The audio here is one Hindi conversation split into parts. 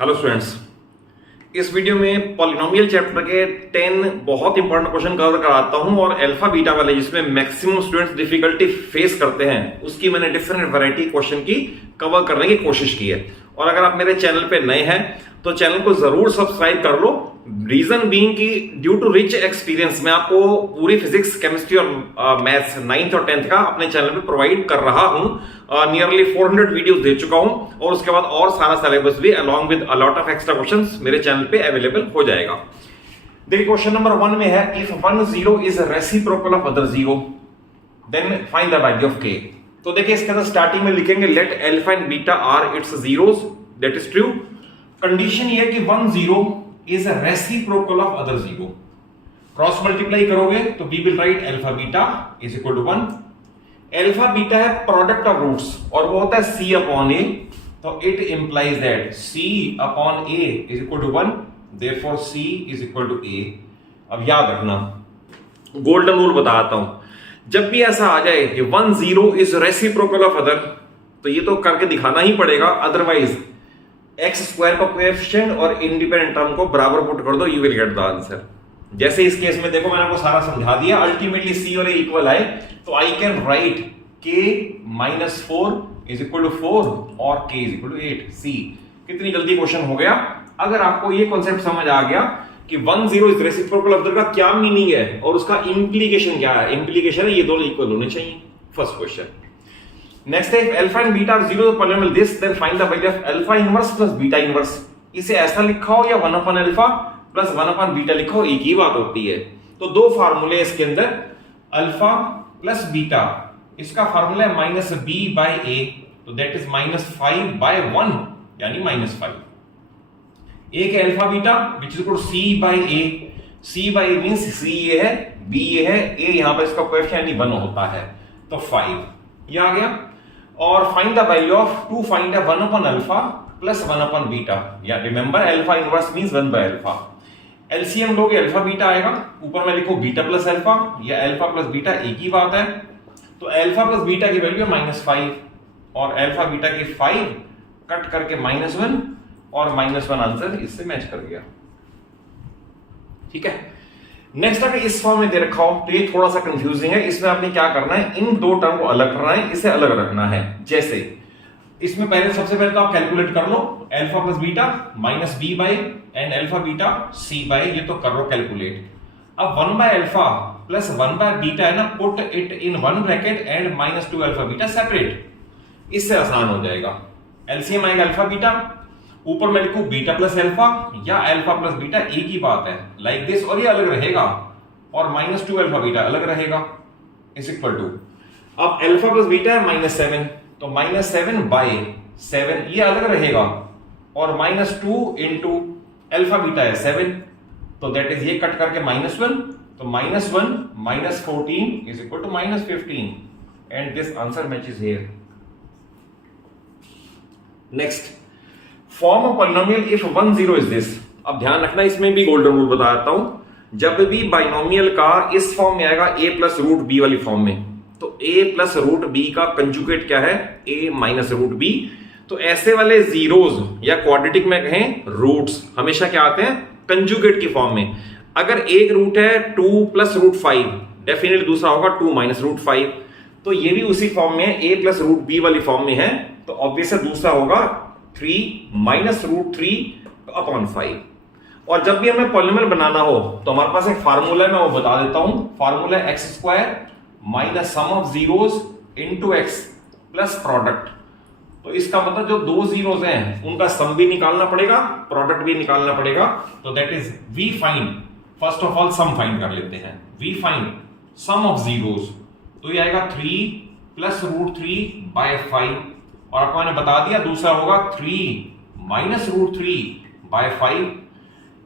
हेलो स्टूडेंट्स, इस वीडियो में पॉलिनोमियल चैप्टर के 10 बहुत इंपॉर्टेंट क्वेश्चन कवर कराता हूं और अल्फा बीटा वाले जिसमें मैक्सिमम स्टूडेंट्स डिफिकल्टी फेस करते हैं उसकी मैंने डिफरेंट वैरायटी क्वेश्चन की कवर करने की कोशिश की है। और अगर आप मेरे चैनल पे नए हैं तो चैनल को जरूर सब्सक्राइब कर लो। रीजन बीइंग कि ड्यू टू रिच एक्सपीरियंस मैं आपको पूरी फिजिक्स, केमिस्ट्री और मैथ्स 9th और 10th का अपने चैनल पे प्रोवाइड कर रहा हूं। नियरली 400 वीडियोस दे चुका हूं और उसके बाद और सारा सिलेबस भी along with a lot of extra questions मेरे चैनल पे अवेलेबल हो जाएगा। देखिए क्वेश्चन नंबर 1 में है if one zero is reciprocal of other zero then find the value of k. तो देखिए इसके अंदर स्टार्टिंग में लिखेंगे let alpha and beta are its zeros, that is true. Condition ये है कि one zero is reciprocal of other zero. Cross multiply करोगे तो we will write alpha beta is equal to 1। Alpha beta है प्रोडक्ट ऑफ रूट्स और वो होता है c अपॉन a, तो it implies that c upon a is equal to 1, therefore c is equal to a। अब याद रखना, गोल्डन रूल बताता हूं, जब भी ऐसा आ जाए कि 1 0 इज रेसिप्रोकल ऑफ अदर तो ये तो करके दिखाना ही पड़ेगा, अदरवाइज एक्स स्क्वायर का कोएफिशिएंट और इंडिपेंडेंट टर्म को बराबर पुट कर दो, you will get the answer. जैसे इस केस में देखो मैंने आपको सारा समझा दिया, अल्टीमेटली c और a इक्वल आए तो I can write k minus 4 is equal to 4 और k is equal to 8। See कितनी जल्दी क्वेश्चन हो गया। अगर आपको ये कॉन्सेप्ट समझ आ गया कि 1 0 इज रेसिप्रोकल ऑफ का क्या मीनिंग है और उसका इंप्लीकेशन क्या है, इंप्लीकेशन है ये दोनों इक्वल होने चाहिए। First question. नेक्स्ट है alpha and beta are zero polynomial this then find the value of alpha inverse plus beta inverse. इसे ऐसा लिखा हो या 1 upon alpha plus 1 upon beta लिखो, एक ही बात होती है। तो दो फार्मूले इसके अंदर, अल्फा प्लस बीटा, इसका फार्मूला है माइनस बी बाई ए, तो दैट इज माइनस 5 बाय 1 यानी माइनस 5। एक है alpha beta which is equal to C by a, c by a means c ये है, बी ये है, ए यहां पर इसका कोएफिशिएंट यानी 1 होता है, तो 5 ये आ गया। और find the value of two, find है 1 upon alpha plus 1 upon beta, या remember alpha inverse means 1 by alpha. LCM लोगे अल्फा बीटा आएगा, ऊपर में लिखो बीटा प्लस अल्फा या अल्फा प्लस बीटा एक ही बात है। तो अल्फा प्लस बीटा की वैल्यू है -5 और अल्फा बीटा की 5 कट करके -1 और -1 आंसर इससे मैच कर गया। ठीक है। नेक्स्ट अगर इस फॉर्म में दे रखा हो तो ये थोड़ा सा कंफ्यूजिंग है। इसमें आपने क्या करना है, इन दो टर्म को अलग करना है, इसे अलग रखना है। जैसे इसमें पहले सबसे पहले तो आप कैलकुलेट कर लो, alpha plus beta minus B by and alpha beta C by, ये तो कर लो कैलकुलेट। अब 1 by alpha plus 1 by beta है ना, put it in one bracket and -2 alpha beta separate, इससे आसान हो जाएगा। एलसीएम आएगा अल्फा बीटा, ऊपर में लिखूं बीटा प्लस अल्फा या अल्फा प्लस बीटा एक ही बात है, लाइक दिस, और ये अलग रहेगा और -2 अल्फा बीटा अलग रहेगा इज इक्वल टू, अब अल्फा प्लस बीटा है -7 तो -7 बाय 7 ये अलग रहेगा और -2 इंटू अल्फा बीटा है 7, तो दैट इज ये कट करके -1, तो -1 minus 14 is equal to -15 and this answer matches here. Next, form of polynomial if 1 0 is this. अब ध्यान रखना, इसमें भी गोल्डन रूल बताता हूं, जब भी बाइनोमियल का इस फॉर्म में आएगा a प्लस रूट बी वाली फॉर्म में, तो a प्लस रूट बी का कंजुगेट क्या है, a माइनस रूट बी। तो ऐसे वाले जीरोस या क्वाड्रेटिक में कहें रूट्स हमेशा क्या आते हैं, कंजुगेट की फॉर्म में। अगर एक रूट है 2 प्लस रूट 5, डेफिनेटली दूसरा होगा 2 माइनस रूट 5, तो ये भी उसी फॉर्म में है, a प्लस रूट बी वाली फॉर्म में है, तो ऑब्वियस है दूसरा होगा 3 माइनस रूट 3 अपॉन 5। और जब भी हमें पॉलिनोमियल बनाना हो तो हमारे पास एक फार्मूला है, मैं वो बता देता हूं। फार्मूला है x square minus sum of zeros into x plus product. तो इसका मतलब जो दो जीरोस हैं उनका सम भी निकालना पड़ेगा, प्रोडक्ट भी निकालना पड़ेगा। तो that is we find, first of all sum find कर लेते हैं, we find sum of zeros, तो ये आएगा 3 प्लस रूट 3 बाय 5, और आपको मैंने बता दिया दूसरा होगा 3 माइनस रूट 3 बाय 5।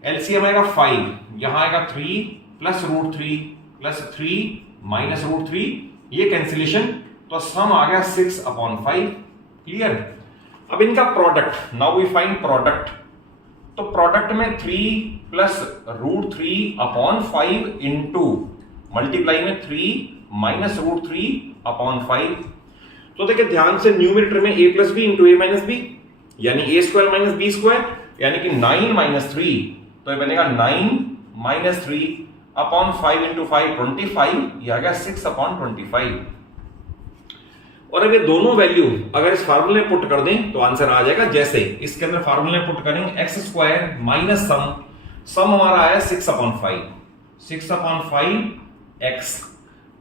एलसीएम आएगा 5, यहां आएगा 3 plus root 3 plus 3 minus root 3, ये कैंसिलेशन, तो सम आ गया 6 अपॉन 5। क्लियर। अब इनका product, now we find product. तो प्रोडक्ट में 3 plus root 3 upon 5 into multiply में 3 माइनस रूट 3 अपॉन 5। तो देखिए ध्यान से, न्यूमरेटर में a plus b into a minus b, यानी a square minus b square, यानी कि 9 माइनस 3, तो ये बनेगा 9 माइनस 3 अपॉन 5 इंटू 5 25, ये आ गया 6 अपॉन 25। और अब ये दोनों वैल्यू अगर इस फार्मूले में पुट कर दें तो आंसर आ जाएगा जैसे इसके अंदर फार्मूले में पुट करेंगे एक्स स्क्वायर माइनस सम हमारा आया 6 अपॉन 5, 6 अपॉन 5 एक्स,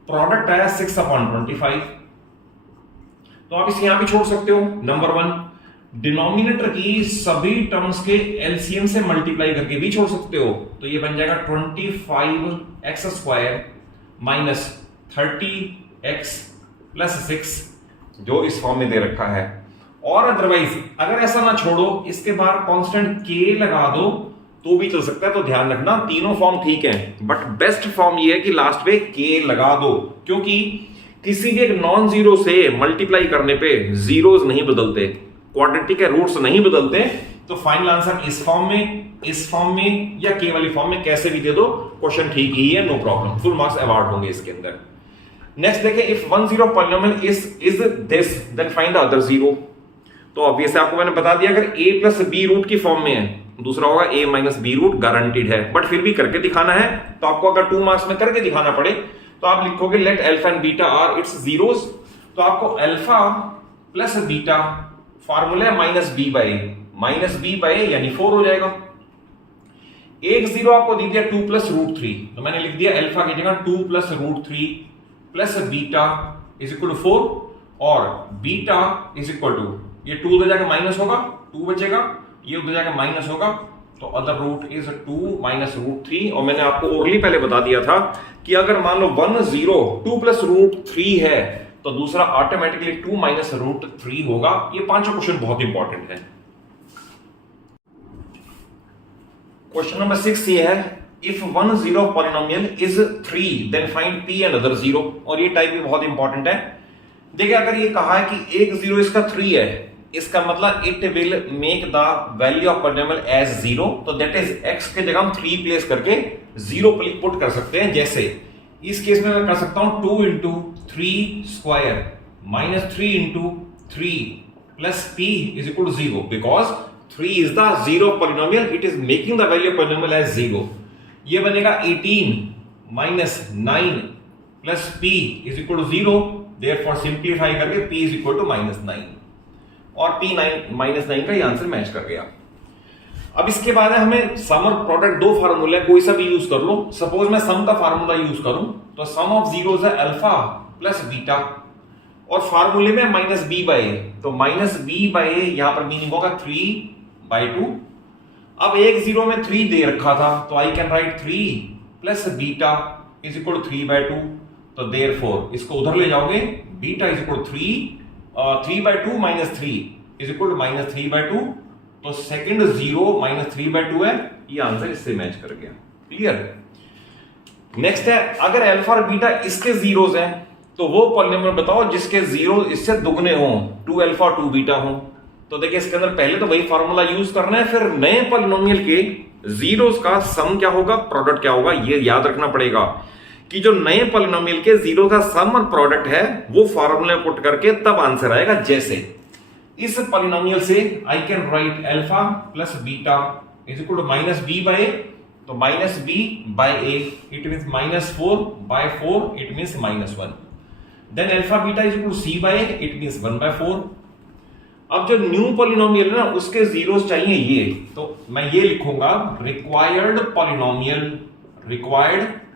प्रोडक्ट आया 6 अपॉन 25। तो आप इसे यहां भी छोड़ सकते हो। नंबर 1, डिनोमिनेटर की सभी टर्म्स के एलसीएम से मल्टीप्लाई करके भी छोड़ सकते हो, तो ये बन जाएगा 25 x square minus 30 x plus 6, जो इस फॉर्म में दे रखा है। और अदरवाइज अगर ऐसा ना छोड़ो, इसके बाद कांस्टेंट के लगा दो तो भी चल सकता है। तो ध्यान रखना तीनों फॉर्म ठीक है, बट बेस्ट फॉर्म ये है कि लास्ट पे के लगा दो, क्योंकि किसी भी एक नॉन जीरो से मल्टीप्लाई करने पे जीरोस नहीं बदलते, क्वाड्रेटिक के रूट्स नहीं बदलते। तो फाइनल आंसर इस फॉर्म में या के वाली फॉर्म में कैसे भी दे दो, क्वेश्चन ठीक ही है, no problem, full marks award होंगे इसके अंदर। नेक्स्ट देखें, if one zero polynomial is this then find the other zero. तो ऑब्वियसली आपको मैंने बता दिया, अगर a प्लस बी रूट की फॉर्म में है, दूसरा होगा a minus b root, guaranteed है, बट फिर भी करके दिखाना है। तो आपको अगर 2 मार्क्स में करके दिखाना पड़े तो आप लिखोगे let alpha and beta are its zeros. तो आपको अल्फा प्लस बीटा फार्मूला है माइनस बी बाई ए यानी 4 हो जाएगा। एक जीरो आपको दे दिया 2 प्लस रूट 3, तो मैंने लिख दिया अल्फा की जगह 2 plus root 3 plus beta is equal to 4, और बीटा इज इक्वल टू, ये 2 उधर जाकर माइनस होगा, 2 बचेगा, ये उधर जाकर माइनस होगा, तो other root is 2 minus root 3। और मैंने आपको ओरली पहले बता दिया था कि अगर मान लो 1 0 2 प्लस रूट 3 है तो दूसरा ऑटोमेटिकली 2 माइनस रूट 3 होगा। ये पांचों क्वेश्चन बहुत इंपॉर्टेंट है। क्वेश्चन नंबर 6 ये है, if one zero polynomial is 3 then find p and other zero. और ये टाइप भी बहुत इंपॉर्टेंट है। देखिए अगर ये कहा है कि एक जीरो इसका 3 है, इसका मतलब it will make the value of polynomial as 0, तो दैट इज x के जगह हम 3 प्लेस करके 0 पुट कर सकते हैं। जैसे इस केस में मैं कर सकता हूं 2 into 3 square minus 3 into 3 plus p is equal to 0, because 3 is the zero polynomial, it is making the value of polynomial as 0। ये बनेगा 18 minus 9 plus p is equal to 0, therefore simplify करके p is equal to minus 9, और p माइनस 9 का ये आंसर मैच कर गया। अब इसके बाद है हमें सम और प्रोडक्ट, दो फार्मूला कोई सा भी यूज कर लो। सपोज मैं सम का फार्मूला यूज करूं तो सम ऑफ जीरोस है अल्फा प्लस बीटा, और फार्मूले में माइनस बी बाई ए, तो माइनस बी बाई ए यहां पर मीनिंग होगा 3/2। अब एक जीरो में 3 दे रखा था, तो I can write 3 plus beta is equal to 3/2। तो देयरफॉर इसको उधर ले जाओगे, beta is equal to 3/2 minus 3 is equal to minus 3/2। तो सेकंड जीरो माइनस 3/2 है, ये आंसर इससे मैच कर गया। क्लियर। नेक्स्ट है, अगर अल्फा और बीटा इसके जीरोस हैं तो वो पॉलिनोमियल बताओ जिसके जीरो इससे दुगने हों, 2 अल्फा और 2 बीटा हों। तो देखिए इसके अंदर पहले तो वही फार्मूला यूज करना है, फिर नए पॉलिनोमियल के जीरोस का सम क्या होगा, प्रोडक्ट क्या होगा, ये याद रखना पड़ेगा कि जो नए पॉलिनोमियल के जीरो का सम और प्रोडक्ट है वो फार्मूला पुट करके तब आंसर आएगा। जैसे इस पॉलिनोमियल से I can write alpha plus beta is equal to minus B by A, तो minus B by A it means minus 4/4 it means -1। Then alpha beta is equal to C by A it means 1/4। अब जो न्यू पॉलिनोमियल है ना उसके जीरोस चाहिए ये, तो मैं ये लिखूंगा रिक्वायर्ड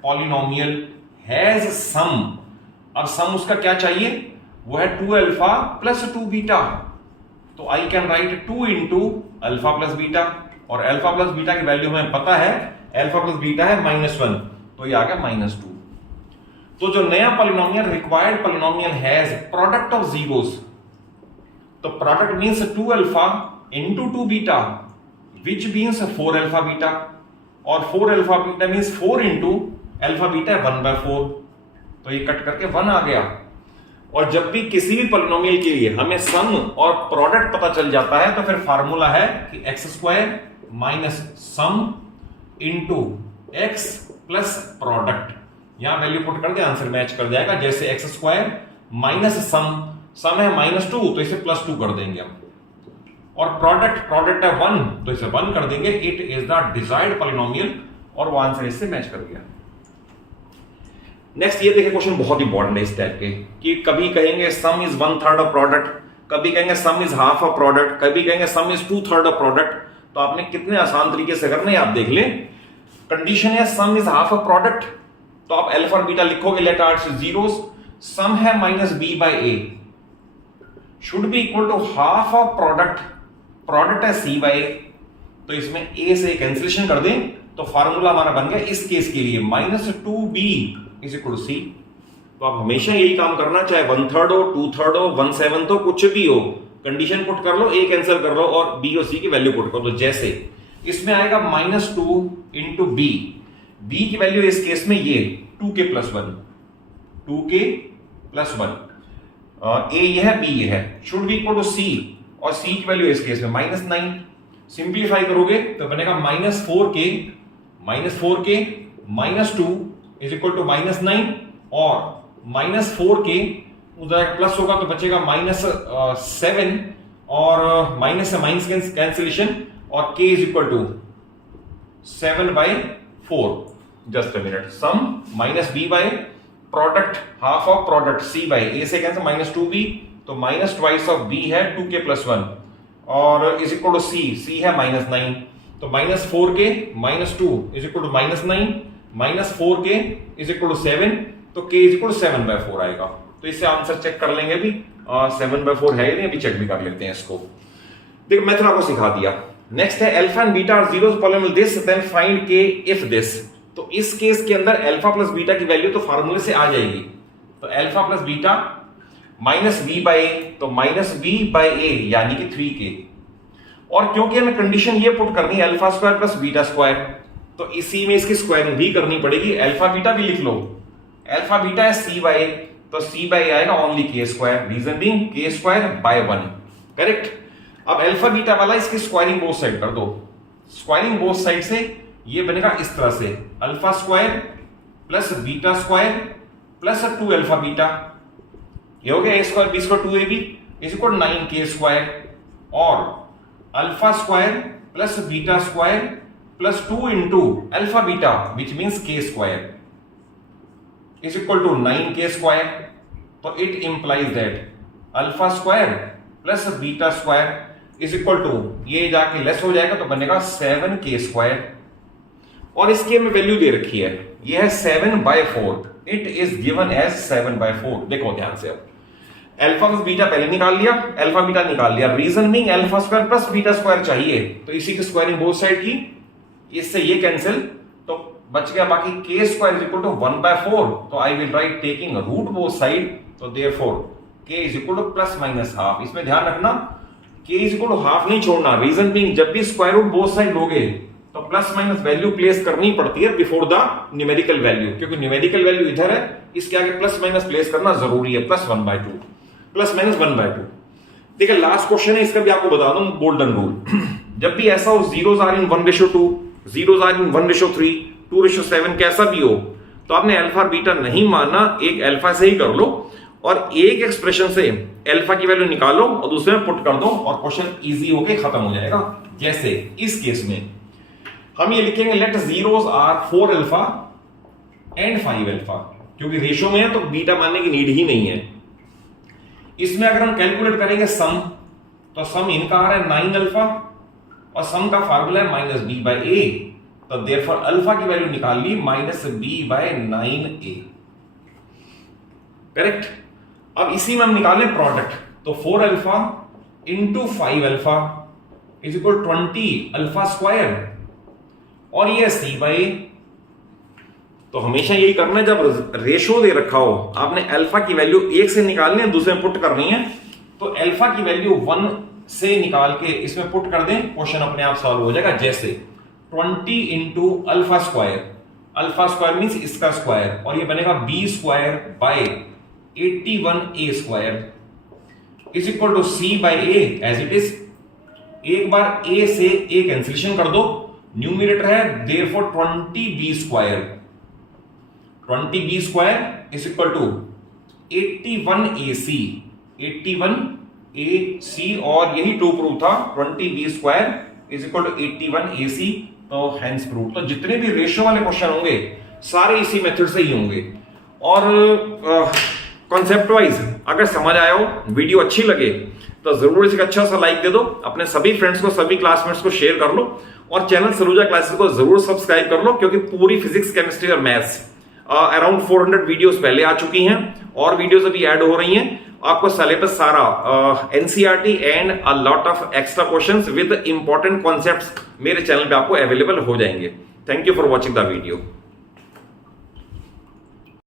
पॉलिनोमियल हैज सम। अब सम उसका क्या चाहिए, वो है 2 अल्फा प्लस 2 बीटा, तो I can right 2 into alpha plus beta, और अल्फा प्लस बीटा की वैल्यू हमें पता है, अल्फा प्लस बीटा है -1, तो ये आ गया -2। तो जो नया polynomial required polynomial has product of zeros, तो product means 2 alpha into 2 beta which means 4 alpha beta, और 4 alpha beta means 4 into alpha beta 1/4, तो ये कट करके 1 आ गया। और जब भी किसी भी पॉलिनोमियल के लिए हमें सम और प्रोडक्ट पता चल जाता है तो फिर फार्मूला है कि x² minus sum into x plus product, यहां वैल्यू पुट कर दे आंसर मैच कर जाएगा। जैसे x² माइनस सम है -2, तो इसे +2 कर देंगे हम, और प्रोडक्ट है 1, तो इसे 1 कर देंगे। It is the desired polynomial, और वो आंसर इससे मैच कर गया। नेक्स्ट ये देखिए, क्वेश्चन बहुत इंपॉर्टेंट है इस टाइप के, कि कभी कहेंगे सम इज 1/3 ऑफ प्रोडक्ट, कभी कहेंगे सम इज हाफ ऑफ प्रोडक्ट, कभी कहेंगे सम इज 2/3 ऑफ प्रोडक्ट। तो आपने कितने आसान तरीके से करने आप देख ले। कंडीशन है सम इज हाफ ऑफ प्रोडक्ट, तो आप अल्फा और बीटा लिखोगे, लेट आर जीरोस। सम है -b/a, should be equal to half of product है c/a, तो इसमें a से कैंसिलेशन कर दें, तो फार्मूला हमारा बन गया इस केस के लिए -2b is equal to c। तो आप हमेशा यही काम करना, चाहे 1/3 हो, 2/3 हो, 1/7 हो, कुछ भी हो, कंडीशन पुट कर लो, a कैंसिल कर लो और b और c की वैल्यू पुट कर लो। जैसे इसमें आएगा -2 इंटू b, b की वैल्यू इस केस में ये 2k + 1, 2k + 1, a ये है, b ये है, should be equal to c, और c की वैल्यू इस केस में -9। सिंप्लीफाई करोगे तो बनेगा -4k -2 इज इक्वल टू -9, और -4k उधर प्लस होगा तो बचेगा -7, और माइनस से माइनस कैंसिलेशन, और k is equal to 7/4। Just a minute, sum -b by product, half of product c/a से कैंसिल, -2b, तो -2 ऑफ b है 2k + 1, और इज इक्वल टू c है -9, तो -4k -2 is equal to -9, -4k is equal to 7, तो k इज इक्वल टू 7/4 आएगा। तो इससे आंसर चेक कर लेंगे अभी, 7/4 है या नहीं, अभी चेक भी कर लेते हैं इसको। देखो मेथड आपको सिखा दिया। नेक्स्ट है alpha and beta are zeros polynomial this, then find k if this. तो इस केस के अंदर अल्फा प्लस बीटा की वैल्यू तो फार्मूले से आ जाएगी, तो अल्फा प्लस बीटा -b/a, तो -b/a यानी कि 3k, और क्योंकि हमें कंडीशन ये पुट करनी है alpha square plus beta square, तो इसी में इसकी स्क्वायरिंग भी करनी पड़ेगी। अल्फा बीटा भी लिख लो, अल्फा बीटा है c/a, तो c/a आएगा only k², reason being k²/1, correct. अब अल्फा बीटा वाला इसकी स्क्वायरिंग बोथ साइड कर दो, स्क्वायरिंग बोथ साइड से ये बनेगा इस तरह से, alpha square plus beta square plus 2 alpha beta, ये हो गया a² b² 2ab is equal 9k², और alpha square plus beta square plus 2 into alpha beta which means k² is equal to 9k²। तो it implies that alpha square plus beta square is equal to, ये जाके लेस हो जाएगा तो बनेगा 7k², और इसकी हमें वैल्यू दे रखी है, ये है 7/4, इट इज गिवन एज 7/4। देखो ध्यान से, अब अल्फा प्लस बीटा पहले निकाल लिया, अल्फा बीटा निकाल लिया, reason being alpha square plus beta square चाहिए, तो इसी की स्क्वायरिंग बोथ साइड की, इससे ये कैंसिल, तो बच गया बाकी k² इज इक्वल टू 1/4, तो I will write taking root both side, तो therefore k is equal to +- इसमें ध्यान रखना k is equal to half नहीं छोड़ना, रीजन बीइंग जब भी स्क्वायर रूट बोथ साइड लोगे तो +- वैल्यू प्लेस करनी पड़ती है बिफोर द न्यूमेरिकल वैल्यू, क्योंकि न्यूमेरिकल वैल्यू इधर है, इसके आगे +- प्लेस करना जरूरी है, +1/2 +-1/2। देखिए लास्ट क्वेश्चन है, इसका भी आपको बता दूं गोल्डन रूल, जब भी ऐसा हो zeros are in 1:2, zeros are in 1:3, 2:7, कैसा भी हो, तो आपने अल्फा और बीटा नहीं मानना, एक अल्फा से ही कर लो, और एक एक्सप्रेशन से अल्फा की वैल्यू निकालो और दूसरे में पुट कर दो, और क्वेश्चन इजी होके खत्म हो जाएगा। जैसे इस केस में हम ये लिखेंगे let zeros are 4 alpha and 5 alpha, क्योंकि रेशियो में है तो बीटा मानने की नीड ही नहीं है। इसमें अगर हम कैलकुलेट करेंगे सम, तो सम इनका आ रहा है 9 अल्फा, और सम का फार्मूला है -b/a, तो देयरफॉर अल्फा की वैल्यू निकाल ली -b/9a, करेक्ट। अब इसी में हम निकालें प्रोडक्ट, तो 4 alpha into 5 alpha is equal 20 alpha square, और ये c/a। तो हमेशा यही करना है, जब रेशियो दे रखा हो आपने अल्फा की वैल्यू 1 से निकालनी है, दूसरे में पुट करनी है, तो अल्फा की वैल्यू 1 से निकाल के इसमें पुट कर दें, क्वेश्चन अपने आप सॉल्व हो जाएगा। जैसे 20 इंटू अल्फा स्क्वायर मीन्स इसका स्क्वायर, और ये बनेगा b² 81a² is equal to c/a as it is. एक बार a से a कैंसिलेशन कर दो, न्यूमरेटर है therefore 20b² is equal to 81ac a c, और यही टू प्रूव था 20b² is equal to 81 AC, तो हेंस प्रूव। तो जितने भी रेशियो वाले क्वेश्चन होंगे सारे इसी मेथड से ही होंगे। और कॉन्सेप्ट वाइज अगर समझ आया हो, वीडियो अच्छी लगे तो जरूर इसे अच्छा सा लाइक दे दो, अपने सभी फ्रेंड्स को, सभी क्लासमेट्स को शेयर कर लो, और चैनल सलूजा क्लासेस को जरूर सब्सक्राइब कर लो, क्योंकि पूरी फिजिक्स, केमिस्ट्री और मैथ्स अराउंड 400 वीडियोस पहले आ चुकी हैं और वीडियोस अभी ऐड हो रही हैं। आपको सिलेबस सारा NCERT and a lot of extra questions with important concepts मेरे चैनल पे आपको अवेलेबल हो जाएंगे। Thank you for watching the video.